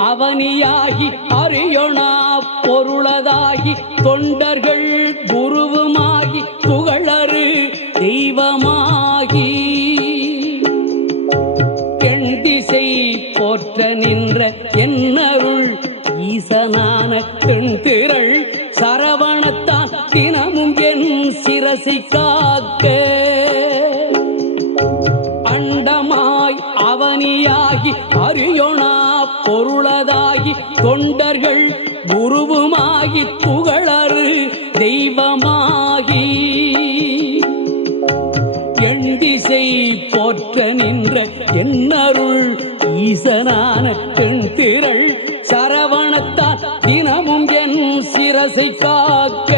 அவனியாகி அறியொணா பொருளதாகி தொண்டர்கள் குருவுமாகி புகழறு தெய்வமாகி எண்திசை போற்ற நின்ற என்னருள் ஈசனான தென்திரள் சரவணத்தான் தினமும் என் சிரசை காக்க அண்டமாய் அவனியாகி அறியொணா பொருளதாகி தொண்டர்கள் குருவுமாகி புகழறு தெய்வமாகி எண்திசை போற்ற நின்ற என்னருள் ஈசனான தென்திரள் சரவணத்தான் தினமும் என் சிரசை காக்க